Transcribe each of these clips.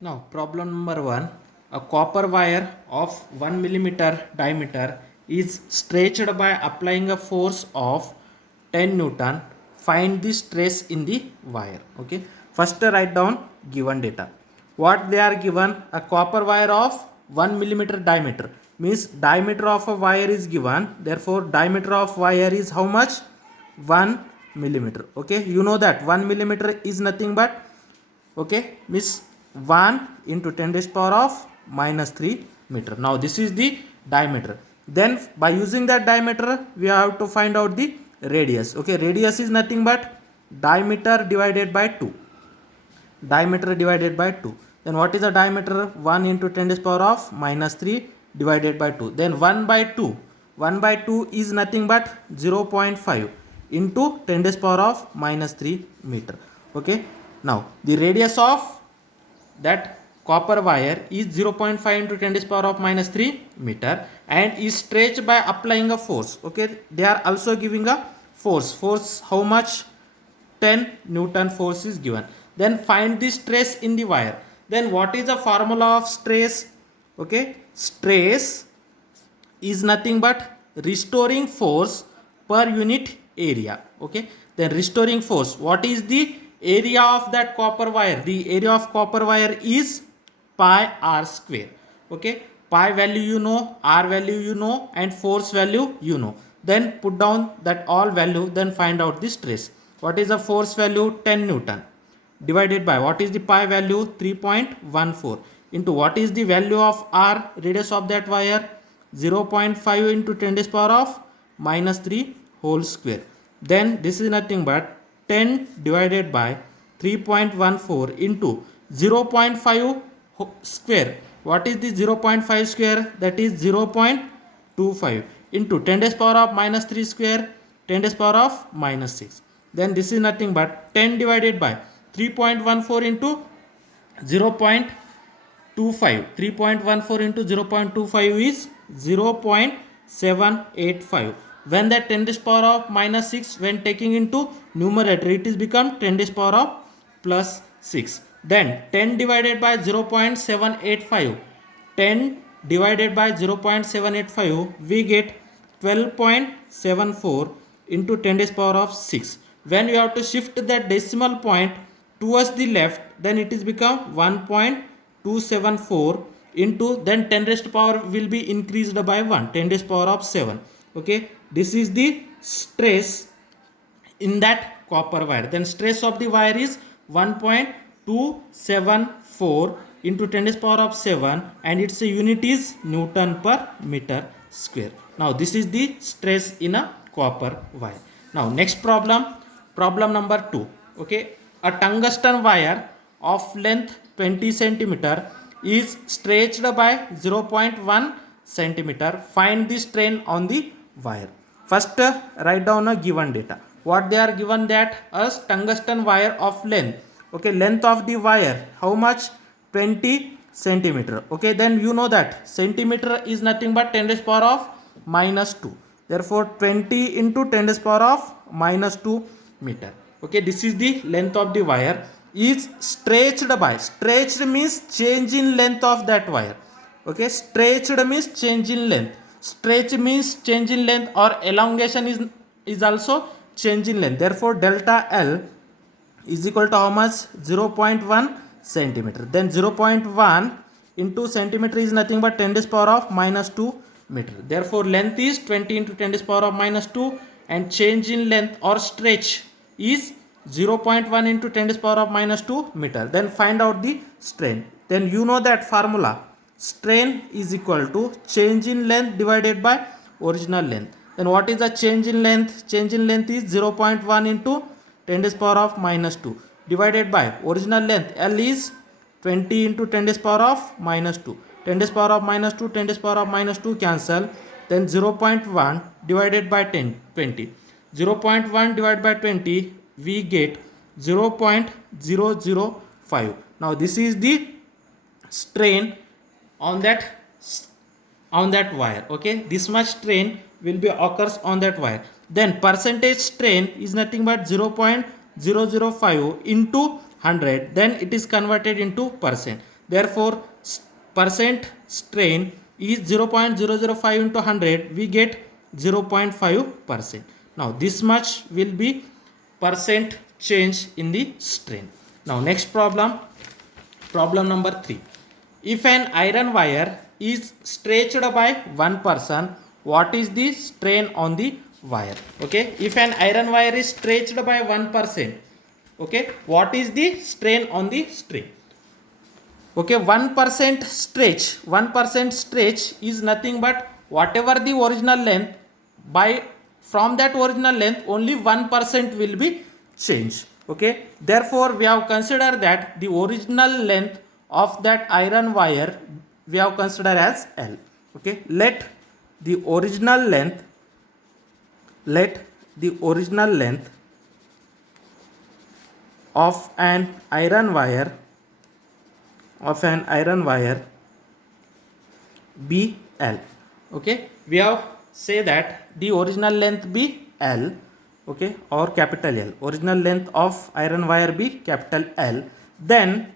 Now, problem number one, a copper wire of 1 millimeter diameter is stretched by applying a force of 10 Newton. Find the stress in the wire. Okay. First, write down given data. What they are given, a copper wire of 1 millimeter diameter means diameter of a wire is given. Therefore, diameter of wire is how much? 1 millimeter. Okay. You know that 1 millimeter is nothing but, okay, means 1 into 10 raised power of minus 3 meter. Now this is the diameter. Then by using that diameter we have to find out the radius. Okay, radius is nothing but diameter divided by 2. Diameter divided by 2. Then what is the diameter? 1 into 10 raised power of minus 3 divided by 2. Then 1 by 2. 1 by 2 is nothing but 0.5 into 10 raised power of minus 3 meter. Okay. Now the radius of that copper wire is 0.5 into 10 to the power of minus 3 meter and is stretched by applying a force. Okay, they are also giving a force how much? 10 Newton force is given. Then find the stress in the wire. Then what is the formula of stress? Okay, stress is nothing but restoring force per unit area. Okay, then restoring force, what is the area of that copper wire? The area of copper wire is pi r square. Okay, pi value you know, r value you know, and force value you know. Then put down that all value, then find out the stress. What is the force value? 10 Newton divided by what is the pi value? 3.14 into what is the value of r, radius of that wire? 0.5 into 10 to the power of minus 3 whole square. Then this is nothing but 10 divided by 3.14 into 0.5 square. What is the 0.5 square? That is 0.25 into 10 to the power of minus 3 square, 10 to the power of minus 6. Then this is nothing but 10 divided by 3.14 into 0.25. 3.14 into 0.25 is 0.785. When that 10 to the power of minus 6, when taking into numerator, it is become 10 to the power of plus 6. Then 10 divided by 0.785. 10 divided by 0.785, we get 12.74 into 10 to the power of 6. When we have to shift that decimal point towards the left, then it is become 1.274 into, then 10 raised to power will be increased by 1, 10 raised to power of 7. Okay, this is the stress in that copper wire. Then stress of the wire is 1.274 into 10 to the power of 7 and its unit is Newton per meter square. Now this is the stress in a copper wire. Now next problem number 2. Okay, a tungsten wire of length 20 centimeter is stretched by 0.1 centimeter. Find the strain on the wire. First, write down a given data. What they are given, that a tungsten wire of length. Okay, length of the wire how much? 20 centimeter. Okay, then you know that centimeter is nothing but 10 to the power of minus 2. Therefore 20 into 10 to the power of minus 2 meter. Okay, this is the length of the wire is stretched by, stretched means change in length of that wire. Okay, stretched means change in length. Stretch means change in length, or elongation is also change in length. Therefore delta L is equal to how much? 0.1 centimeter. Then 0.1 into centimeter is nothing but 10 to the power of minus 2 meter. Therefore length is 20 into 10 to the power of minus 2 and change in length or stretch is 0.1 into 10 to the power of minus 2 meter. Then find out the strain. Then you know that formula, strain is equal to change in length divided by original length. Then what is the change in length? Change in length is 0.1 into 10 to the power of minus 2 divided by original length L is 20 into 10 to the power of minus 2. 10 to the power of minus 2, 10 to the power of minus 2 cancel. Then 0.1 divided by 20. 0.1 divided by 20, we get 0.005. Now this is the strain on that wire. Okay, this much strain will be occurs on that wire. Then percentage strain is nothing but 0.005 into 100, then it is converted into percent. Therefore percent strain is 0.005 into 100, we get 0.5%. now this much will be percent change in the strain. Now next problem, problem number 3. If an iron wire is stretched by one person, what is the strain on the wire? Okay, if an iron wire is stretched by 1%, okay, what is the strain on the string? Okay, 1% stretch is nothing but whatever the original length, by from that original length only 1% will be changed. Okay, therefore we have considered that the original length of that iron wire we have considered as L. Okay, let the original length of an iron wire be L. Okay, we have say that the original length be L, okay, or capital L. Original length of iron wire be capital L. Then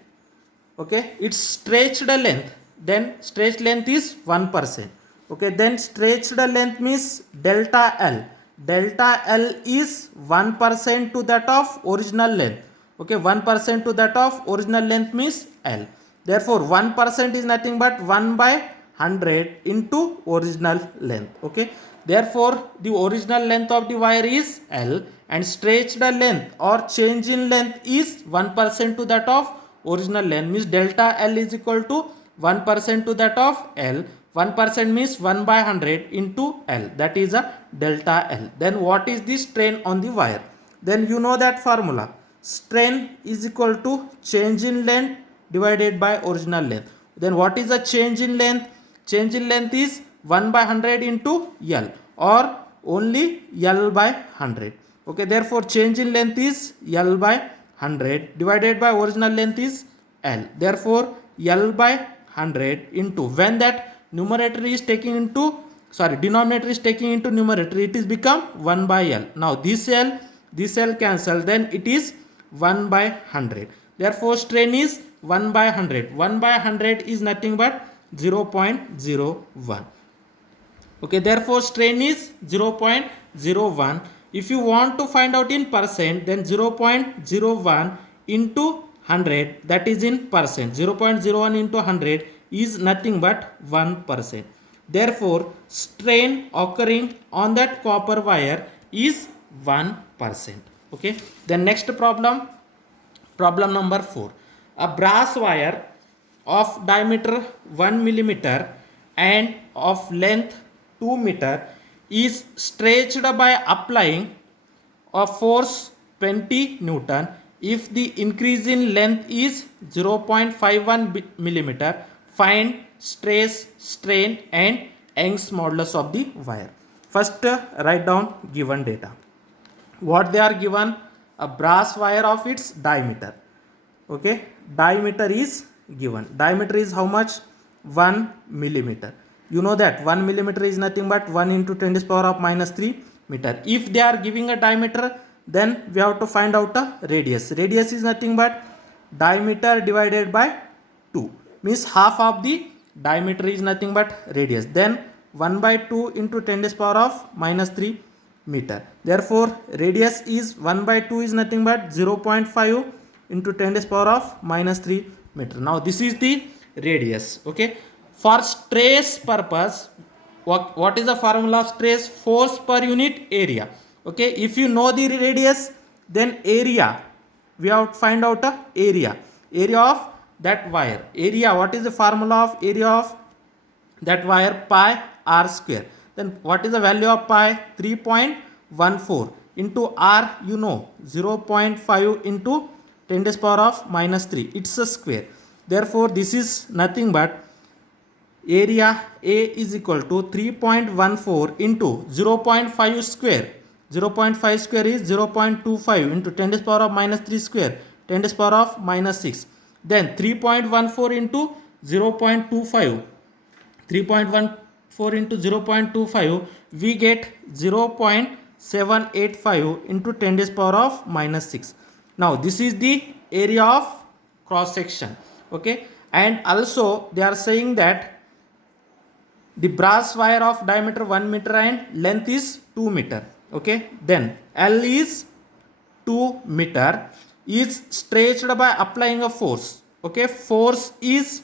okay, its stretched length, then stretched length is 1%. Okay, then stretched length means delta L. Delta L is 1% to that of original length. Okay, 1% to that of original length means L. Therefore 1% is nothing but 1/100 into original length. Okay, therefore the original length of the wire is L and stretched length or change in length is 1% to that of original length, means delta L is equal to 1% to that of L. 1% means 1/100 into L, that is a delta L. Then what is the strain on the wire? Then you know that formula, strain is equal to change in length divided by original length. Then what is the change in length? Change in length is 1/100 into L, or only L by 100. Okay, therefore change in length is L by 100 divided by original length is L. Therefore L by 100 into, when that numerator is taking into, denominator is taking into numerator, it is become 1/L. Now this L cancel, then it is 1/100. Therefore strain is 1/100. 1/100 is nothing but 0.01. Okay, therefore strain is 0.01. If you want to find out in percent, then 0.01 into 100, that is in percent. 0.01 into 100 is nothing but 1%. Therefore strain occurring on that copper wire is 1%. Okay, then next problem, problem number 4. A brass wire of diameter 1 millimeter and of length 2 meter is stretched by applying a force 20 Newton if the increase in length is 0.51 millimeter. Find stress, strain and Young's modulus of the wire. First write down given data. What they are given? A brass wire of its diameter. Okay, diameter is given. Diameter is how much? 1 millimeter. You know that 1 millimeter is nothing but 1 into 10 to the power of minus 3 meter. If they are giving a diameter, then we have to find out a radius. Radius is nothing but diameter divided by 2, means half of the diameter is nothing but radius. Then 1/2 into 10 to the power of minus 3 meter. Therefore radius is 1/2 is nothing but 0.5 into 10 to the power of minus 3 meter. Now this is the radius. Okay, for stress purpose, what is the formula of stress? Force per unit area. Okay, if you know the radius, then area, we have to find out a area of that wire. Area, what is the formula of area of that wire? Pi r square. Then what is the value of pi? 3.14 into r, you know, 0.5 into 10 to the power of minus 3. It's a square. Therefore this is nothing but area A is equal to 3.14 into 0.5 square. 0.5 square is 0.25 into 10 to the power of minus 3 square, 10 to the power of minus 6. Then 3.14 into 0.25, 3.14 into 0.25, we get 0.785 into 10 to the power of minus 6. Now this is the area of cross section. Okay, And also they are saying that the brass wire of diameter 1 meter and length is 2 meter. Okay, then L is 2 meter is stretched by applying a force. Okay, force is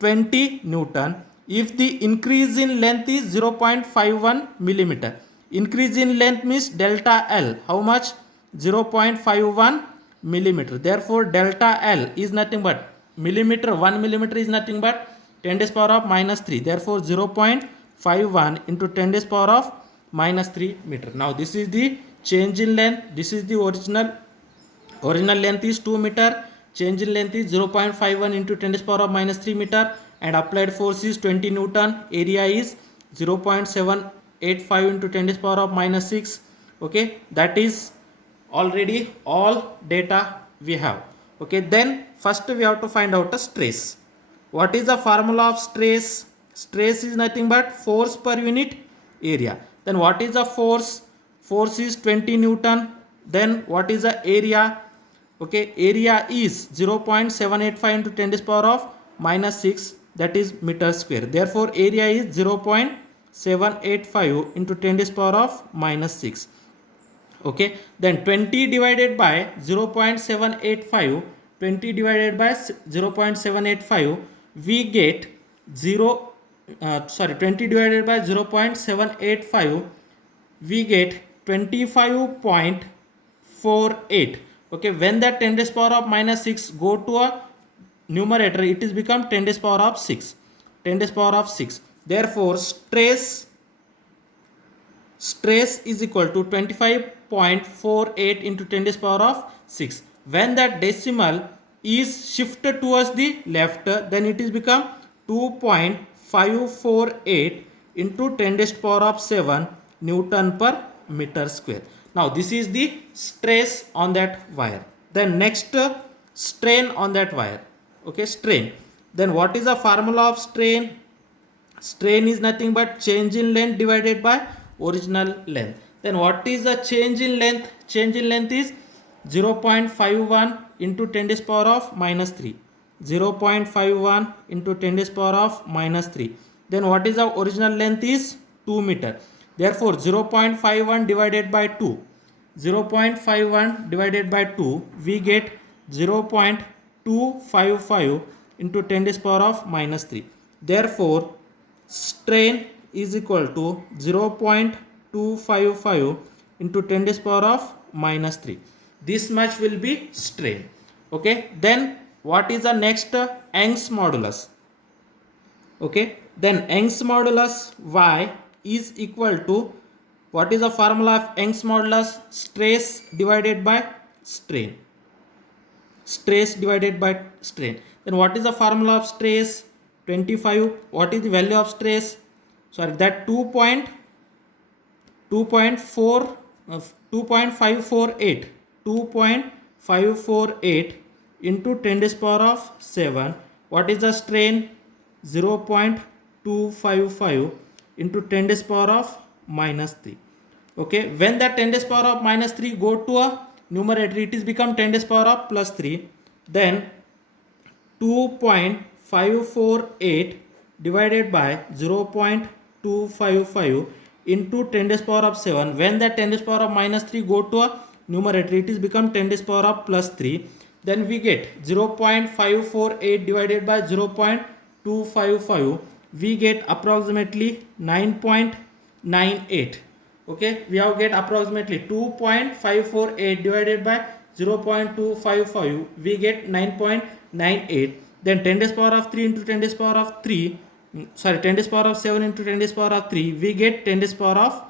20 newton if the increase in length is 0.51 millimeter. Increase in length means delta L, how much? 0.51 millimeter. Therefore delta L is nothing but millimeter, 1 millimeter is nothing but 10 to the power of minus 3. Therefore 0.51 into 10 to the power of minus 3 meter. Now this is the change in length. This is the original length is 2 meter, change in length is 0.51 into 10 to the power of minus 3 meter, and applied force is 20 newton, area is 0.785 into 10 to the power of minus 6. Okay, that is already all data we have. Okay, then first we have to find out a stress. What is the formula of stress? Stress is nothing but force per unit area. Then what is the force? Force is 20 newton. Then what is the area? Okay, area is 0.785 into 10 to the power of minus 6, that is meter square. Therefore area is 0.785 into 10 to the power of minus 6. Okay, then 20 divided by 0.785, 20 divided by 0.785, we get 20 divided by 0.785, we get 25.48. Okay, when that 10 to the power of minus 6 go to a numerator, it is become 10 to the power of 6, 10 to the power of 6. Therefore stress is equal to 25.48 into 10 to the power of 6. When that decimal is shifted towards the left, then it is become 2.548 into 10 to the power of 7 Newton per meter square. Now this is the stress on that wire. Then next, strain on that wire. Okay, strain. Then what is the formula of strain? Strain is nothing but change in length divided by original length. Then what is the change in length? Change in length is 0.51 into 10 to the power of minus 3. 0.51 into 10 to the power of minus 3. Then what is the original length is 2 meter. Therefore 0.51 divided by 2. 0.51 divided by 2, we get 0.255 into 10 to the power of minus 3. Therefore strain is equal to 0.255 into 10 to the power of minus 3. This much will be strain. Okay, then what is the next? Young's modulus. Okay, then Young's modulus y is equal to, what is the formula of Young's modulus? Stress divided by strain. Stress divided by strain. Then what is the formula of stress? 25. What is the value of stress? Sorry, that 2.548 into 10 to the power of 7. What is the strain? 0.255 into 10 to the power of minus 3. Okay, when that 10 to the power of minus 3 go to a numerator, it is become 10 to the power of plus 3. Then 2.548 divided by 0.255 into 10 to the power of 7. When that 10 to the power of minus 3 go to a numerator, it is become 10 to the power of plus 3. Then we get 0.548 divided by 0.255, we get approximately 9.98. Okay, we have get approximately 2.548 divided by 0.255, we get 9.98. Then 10 to the power of 3 into 10 to the power of 3, 10 to the power of 7 into 10 to the power of 3, we get 10 to the power of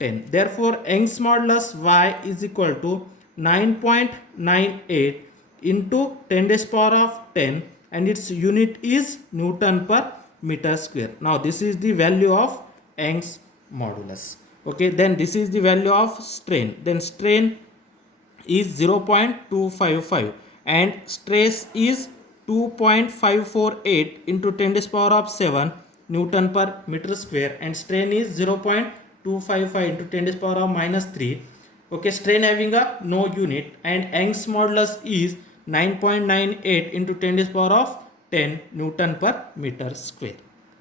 10. Therefore Young's modulus y is equal to 9.98 into 10 to the power of 10, and its unit is Newton per meter square. Now this is the value of Young's modulus. Okay, then this is the value of strain. Then strain is 0.255 and stress is 2.548 into 10 to the power of 7 Newton per meter square, and strain is 0.255 into 10 to the power of minus 3. Okay, strain having a no unit, and Young's modulus is 9.98 into 10 to the power of 10 Newton per meter square.